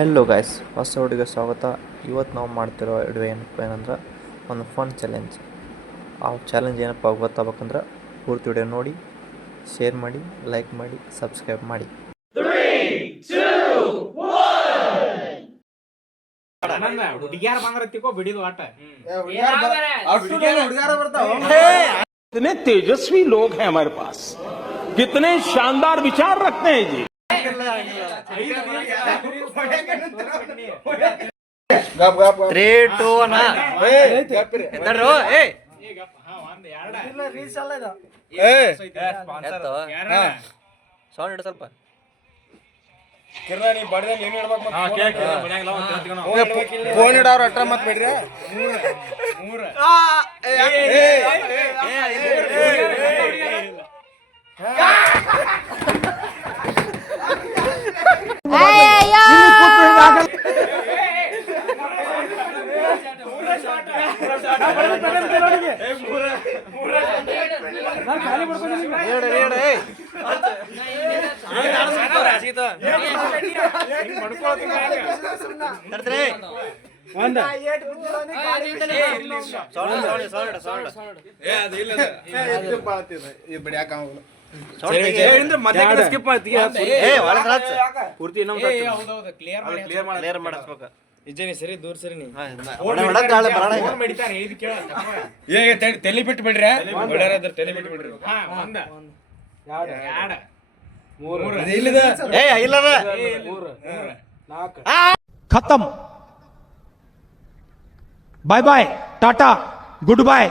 Hello guys, ಹೊಸ ವಿಡಿಯೋಗೆ ಸ್ವಾಗತ. ಇವತ್ತು ನಾವು ಮಾಡ್ತಿರೋ ವಿಡಿಯೋ ಏನಂದ್ರೆ ಒಂದು ಫನ್ ಚಾಲೆಂಜ್. ಆ ಚಾಲೆಂಜ್ ಏನಪ್ಪ ಗೊತ್ತಾಗಬೇಕಂದ್ರೆ ಪೂರ್ತಿ ವಿಡಿಯೋ ನೋಡಿ, ಶೇರ್ ಮಾಡಿ, ಲೈಕ್ ಮಾಡಿ, ಸಬ್ಸ್ಕ್ರೈಬ್ ಮಾಡಿ. 3, 2, 1 ಹುಡುಗಿಯಾರ ಬಂದ್ರತಿಕೋ ಬಿಡಿದು ಆಟ कितने तेजस्वी लोग हैं हमारे पास, कितने शानदार विचार रखते हैं जी. ಸ್ವಲ್ಪ ಫೋನ್ ಇಡೋರು ಅಟ್ರ ಮತ್ ಬಿಡ್ರಿ. ಸರಿ ದೂರ ಸರಿ ತಲೆ ಬಿಟ್ಟು ಬಿಡ್ರಿ, ತಲೆ ಬಿಟ್ಟು ಬಿಡ್ರಿ. खत्म. Bye bye, tata, good bye,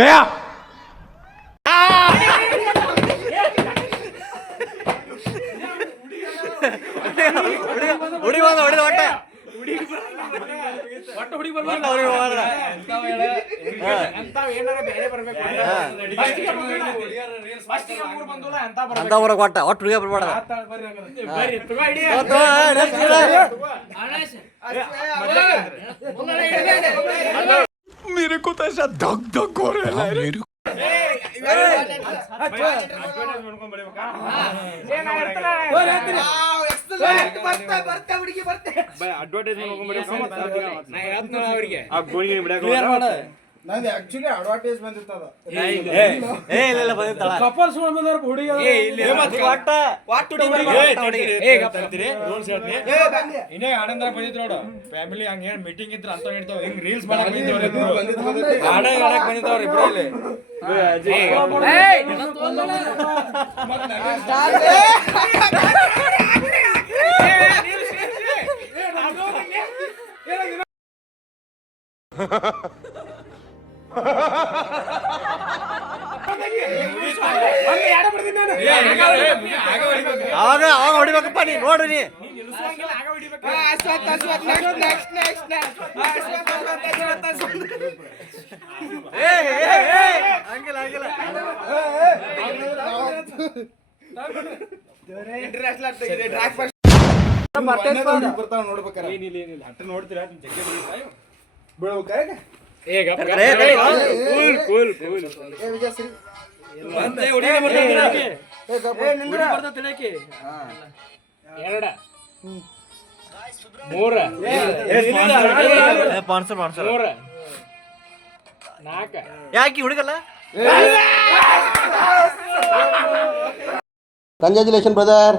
गया. मेरे को तो ऐसा धक धक हो रहा है. मेरे ಆಕ್ಚುಲಿ ಅಡ್ವರ್ಟೈಸ್ ಬಂದಿರ್ತದ. ಇನ್ನೇ ಆನಂದ್ರ ಬಂದಿದ್ರು ನೋಡು, ಫ್ಯಾಮಿಲಿ ಹಂಗ ಏನ್ ಮೀಟಿಂಗ್ ಇದ್ರ ಅಂತ ಹೇಳ್ತಾವ, ಹಿಂಗ್ ರೀಲ್ಸ್ ಮಾಡಕ್ ಬಂದಿದ್ದವ್ರ ಇಬ್ರಲ್ಲಿ. ಅವಾಗ ಹೊಡಿಬೇಕಪ್ಪ, ನೀ ನೋಡ್ರಿ. ನೋಡ್ಬೇಕಾರ ನೋಡ್ತೀರಾ ಯಾಕೆ ಹುಡುಗಲ್ಲ? Congratulation brother.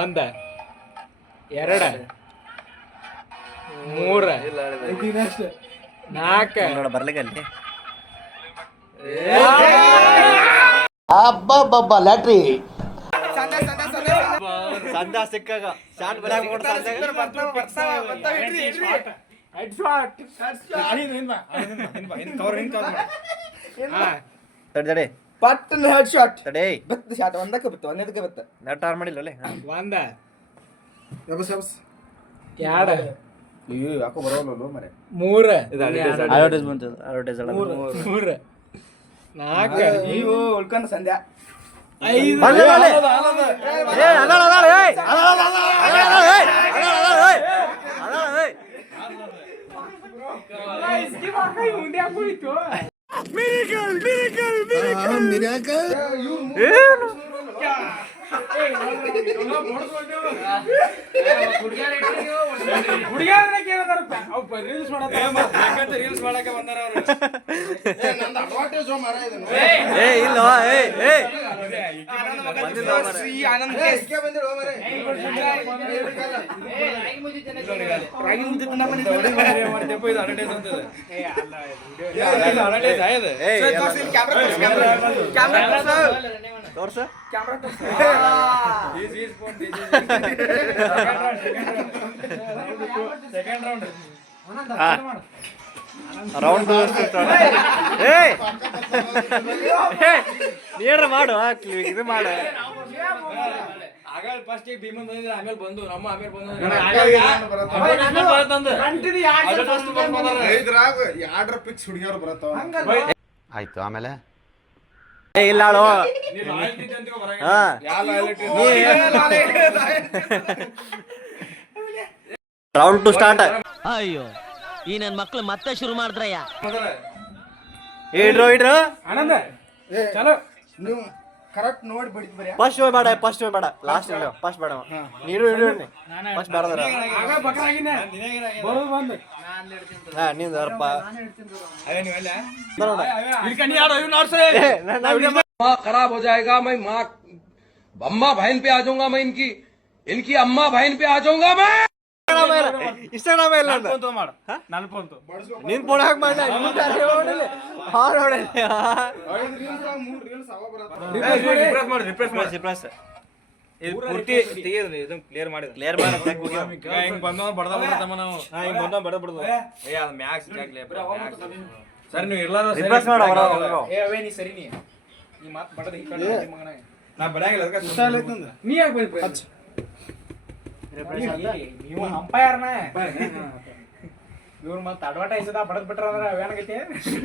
ಒಂದ ಎರಡ ಮೂರ ನಾಲ್ಕ ಬರ್ಲಿಕ್ಕೆ ಅಬ್ಬಬ್ಬಬ್ಬ ಲ್ಯಾಟ್ರಿ ಸಂದ ಸಿಕ್ಕಾಗ ಶಾಟ್ ಬರಕ್ ತಡೆ ಪಟ್ಟನ ಹೆಡ್ ಶಾಟ್ ತಡೆ ಬತ್ತ ಶಾಟ್ ಒಂದಕ್ಕೆ ಬತ್ತ ಒಂದಕ್ಕೆ ಬತ್ತ ನೆಟ್ ಆನ್ ಮಾಡಿಲ್ಲಲೇ. ಒಂದ ಯಬಸ್ ಯಬಸ್ ಎರಡ ಅಯ್ಯೋ ಯಾಕೋ ಬರೋಲ್ಲ ಮರೆ ಮೂರ ಅಡ್ವರ್ಟೈಸ್ಮೆಂಟ್ ಮೂರ ನಾಲ್ಕ ಅಯ್ಯೋ ಉಳ್ಕಂಡ ಸಂಧ್ಯಾ ರೀಲ್ಸ್ ಮಾಡಕ್ಕೆ ಬಂದಾರ ಅವ್ರು. ರೌಂಡ್ ನೀಡ್ರ ಮಾಡು ಇದು ಮಾಡು. ಆಗ ಫಸ್ಟ್ ಭೀಮನ್ ಬಂದಿದ್ರೆ ಆಮೇಲೆ ಬಂದು ನಮ್ಮ ಆಮೇಲೆ ಆಯ್ತು ಆಮೇಲೆ ಇಲ್ಲ ರೌಂಡ್ ಟು ಸ್ಟಾರ್ಟ್. ಅಯ್ಯೋ ಈ ನನ್ ಮಕ್ಳು ಮತ್ತೆ ಶುರು ಮಾಡಿದ್ರಯ್ಯ. ಇಡ್ರು ಆನಂದ ಚಲೋ ನೀವು ಕರೆಕ್ಟ್ ನೋಡಿ ಬಿಡಿದ್ ಬರೀ ಫಸ್ಟ್ ಬೇಡ ಲಾಸ್ಟ್ ಫಸ್ಟ್ ಬೇಡ ನೀರು ಫಸ್ಟ್ ಬೇಡದ್ರ खराब हो जाएगा मैं माँ अम्मा बहन पे आ जाऊंगा मैं इनकी अम्मा बहन पे आ जाऊंगा मैं. ಇನ್ಸ್ಟಾಗ್ರಾಮ್ ಇಲ್ಲ ನನ್ನ ಫೋನ್ ನಿನ್ ಫೋನ್ ಹಾಕಿ ಮಾಡಿ ರಿಪ್ರೆಸ್ ಇದು ಪೂರ್ತಿ ತೆಗೆದ್ರಿ ಇದನ್ನ ಕ್ಲಿಯರ್ ಮಾಡಿದ್ರು ಹಿಂಗ್ ಬಂದವ ಬಡದ ಬಿಡ್ತಮ್ಮ ನಾವು ಹಿಂಗ್ ಬಂದವ ಬಡದ ಬಿಡದು ಏ ಅದು ಮ್ಯಾಕ್ಸ್ ಜಾಗ್ಲಿ ಸರ್ ನೀವು ಇರ್ಲಾರ ರಿಪ್ರೆಸ್ ಮಾಡು ಏ ಅವೇ ನೀ ಸರಿ ನೀ ಮಾತು ಬಡದ ಈ ಕಡೆ ಮಗನ ನಾ ಬಡಂಗಿಲ್ಲ ಅದಕ್ಕೆ ಇಷ್ಟ ಇಲ್ಲ ಅಂತಂದ ನೀ ಯಾಕೆ ಬಂದ್ರಿ ನೀವು ಅಂಪೈರ್ನ ಇವ್ರು ಮತ್ತೆ ಅಡ್ವರ್ಟೈಸ್ ಅದ ಬಡದ್ ಬಿಟ್ರ ಅಂದ್ರೆ ಅವೇನಾಗೈತಿ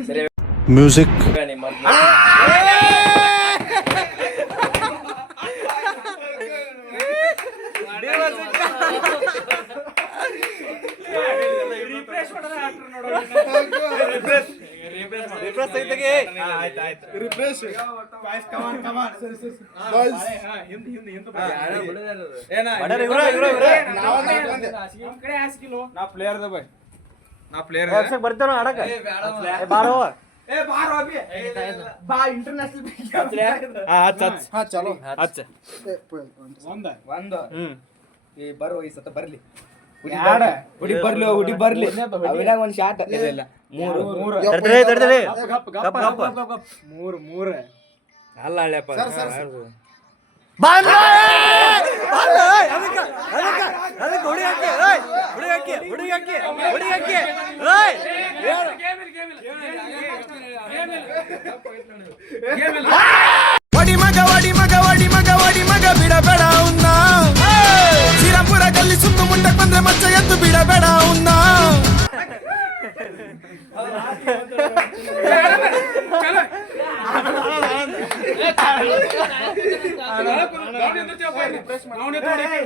ಸರಿ ಮ್ಯೂಸಿಕ್ ಬರ್ತಾನ ಆಡಕ ಚಲೋ ಒಂದು ಈ ಬರೋ ಈ ಸತ ಬರ್ಲಿ ಹುಡಿ ಬರ್ಲಿ ಅವಿನಾಗ ಒಂದ್ ಶಾಟ್ ಇಲ್ಲ ಮೂರು ಅಲ್ಲ ಹಳ್ಳಿಯಪ್ಪ వడి మగ బిడబెడ ఉన్నా శ్రీరాంపుర గల్లి సుందు ముండకు ಬಂದ್ರೆ ಮಚ್ಚ ಎದ್ದು ಬಿಡಬೇಡ ಉన్నా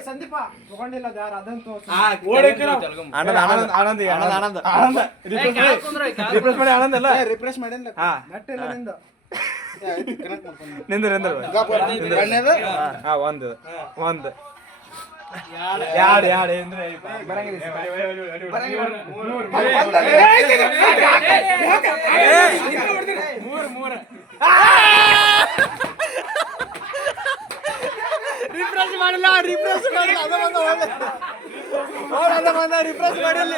ಸಂದೀಪ ತಗೊಂಡಿಲ್ಲ ಯಾರು ಅದಂತೂ ರಿಪ್ರೆಸ್ ಮಾಡಿಲ್ಲ ಒಂದು ರಿಫ್ರೆಶ್ ಮಾಡಿಲ್ಲ ರಿಫ್ರೆಶ್ ಮಾಡಿಲ್ಲ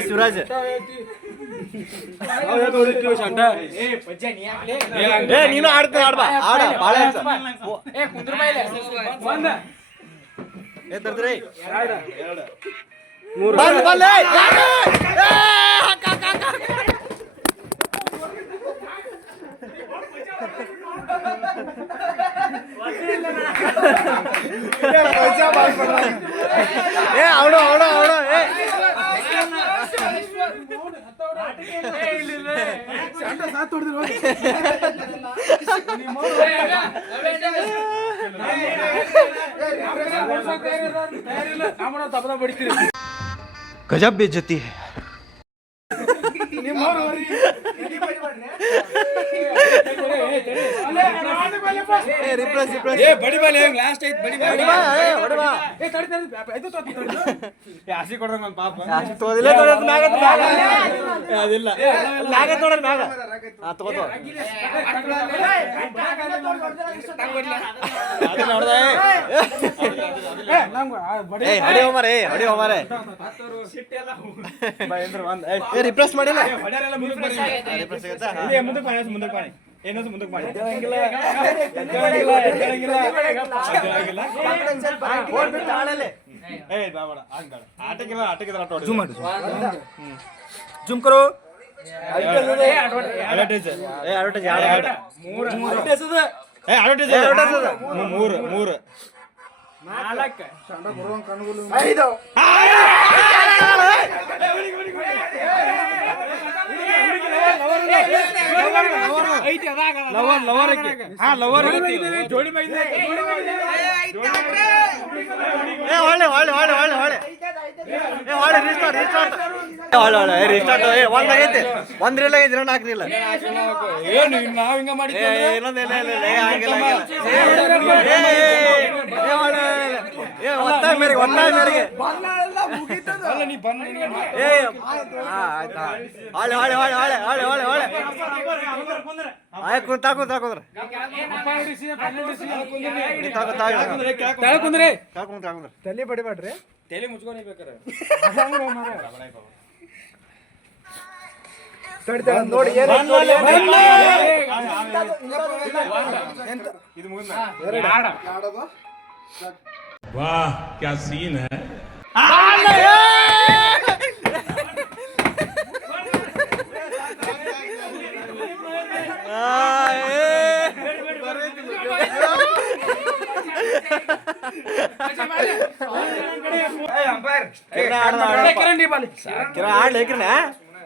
ಶಿವರಾಜ್ ನೀನು ಆಡ್ತಾ ಆಡ್ಬಾ ಆಡ ಬಾಳ ತರ್ದ್ರಿ ಏ ಅವಡು ಅವಡು ಅವಡು ಏ गजब बेइज्जती है ಹಸಿ ಕೊಡ್ರಂಗ ಒಂದ್ ಪಾಪ ಅದಿಲ್ಲ ಮ್ಯಾಗ ನೋಡ್ರಿ ಮ್ಯಾಗ ತಗೋತ ಹೊಡಿ ಹೋಮಾರೆ ಹೊಡಿ ಹೋಮಾರೆ ರಿಪ್ರೆಸ್ ಮಾಡಿಲ್ಲ ಮುಂದಕ್ಕೆ ಮಾಡಿ ಏನೋ ಮುಂದಕ್ಕೆ ಮಾಡಿ ಜುಮ್ ಕರೋ ಮೂರು ಒಂದಾಗೈತಿ ಒಂದ್ರಿಲ್ಲ ಇದ್ರ ನಾಲ್ಕರಿಲ್ಲ ಏನು ನಾವ್ ಹಿಂಗ ಮಾಡಿ ಒತ್ತಾಯ ಮೇರೆಗೆ ಒತ್ತಾಯ ಮೇರೆಗೆ ನೀ ಬಂದ್ ಹೊಳೆ ಹೊಳೆ ಹೊಳೆ ಹೊಳೆ ಹೊಳೆ ಹೊಳೆ ಹೊಳೆ ಕುಂತ ಕುಂತ ಕುಂದ್ರ ತಲೆ ಬಡಿಬೇಡ್ರಿ ತಲೆ ಮುಚ್ಕೊಂಡ್ ಬೇಕಾರೆ ನೋಡಿ ಇದು ಮುಗಿದ वाह क्या सीन है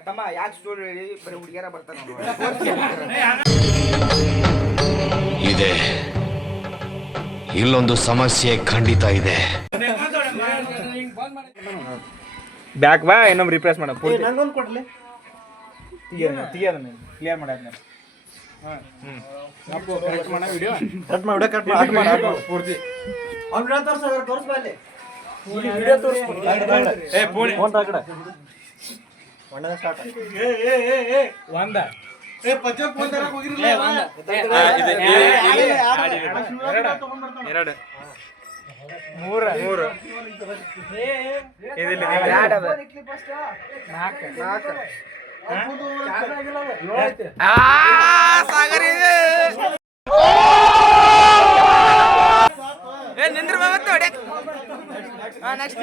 ತಮ್ಮ ಯಾಕೆ ಸ್ಟೋರಿ ಬರೀ ಹುಡುಗಿಯರ ಬರ್ತಾರ ಇದೆ ಇಲ್ಲೊಂದು ಸಮಸ್ಯೆ ಖಂಡಿತ ಇದೆ ಬ್ಯಾಕ್ ಬಾ ಇನ್ನೊಮ್ಮೆ ರಿಪ್ಲೇಸ್ ಮಾಡ ನಂಗೊಂದು ಕೊಡ್ಲಿ ಕ್ಲಿಯರ್ ಮಾಡಾದ್ಮೇಲೆ ಕಟ್ ಮಾಡಿ ಕಟ್ ಮಾಡಿ ಪೂರ್ತಿ ತೋರಿಸ್ಬಲ್ಲಿ ಏ ಪೋಣಿ ಫೋನ್ ಕಡೆ ಒಂದನೇ ಸ್ಟಾರ್ಟ್ ಒಂದ ಎರಡು ಮೂರು ನಿಂದ್ರ ನೆಕ್ಸ್ಟ್